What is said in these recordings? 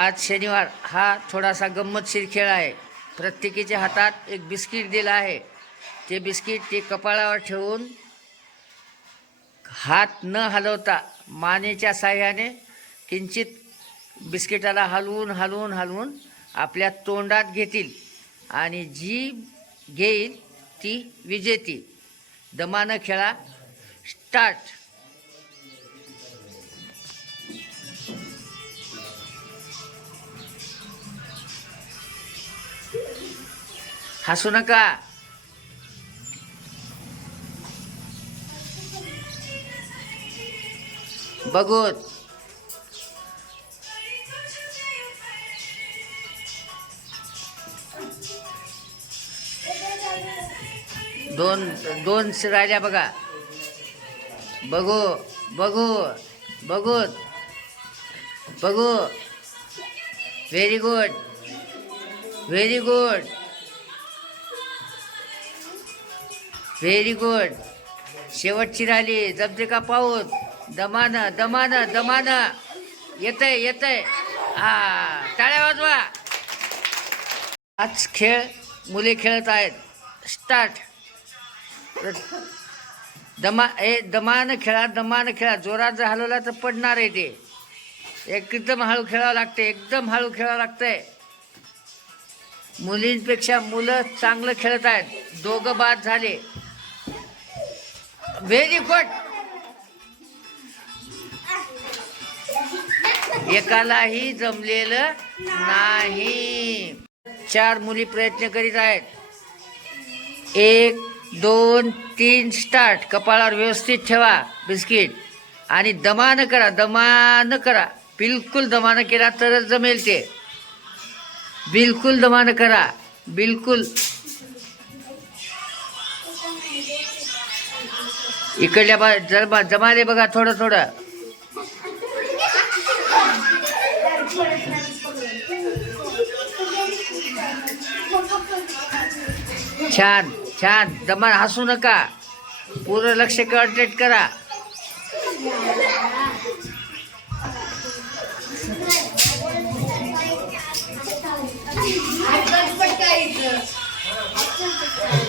आज शनिवार हा थोडासा गंमतशीर खेळ आहे. प्रत्येकीच्या हातात एक बिस्किट दिलं आहे. ते बिस्किट ते कपाळावर ठेवून हात न हलवता मानेच्या साह्याने किंचित बिस्किटाला हलवून हलवून हलवून आपल्या तोंडात घेतील आणि जी घेईल ती विजेती. दमानं खेळा. स्टार्ट. हसू नका बघूत दोन दोन राहिल्या बघा बघू बघू बघूत बघू very good very good very good शेवटची राहिली जमते का पाऊस? दमानं दमानं दमानं. येतंय येतंय. हा टाळ्या वाजवा. आज खेळ मुले खेळत आहेत. स्टार्ट दमा ए दमानं खेळा दमानं खेळा. जोरात जर हलवला तर पडणार आहे ते. एकदम हळू खेळावं लागते एकदम हळू खेळावं लागतंय. मुलींपेक्षा मुलं चांगलं खेळत आहेत. दोघं बाद झाले. व्हेरी गुड एकालाही जमलेलं नाही. चार मुली प्रयत्न करीत आहेत. एक दोन तीन स्टार्ट कपाळावर व्यवस्थित ठेवा बिस्किट. आणि दमानं करा दमानं करा. बिलकुल दमानं केला तरच जमेल ते. बिलकुल दमानं करा. बिलकुल. इकडल्या बा जमा रे बघा थोडं थोडं. छान छान. जमा हसू नका. पूर्ण लक्ष कॉन्ट्रेट करा.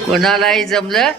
कोणालाही जमलं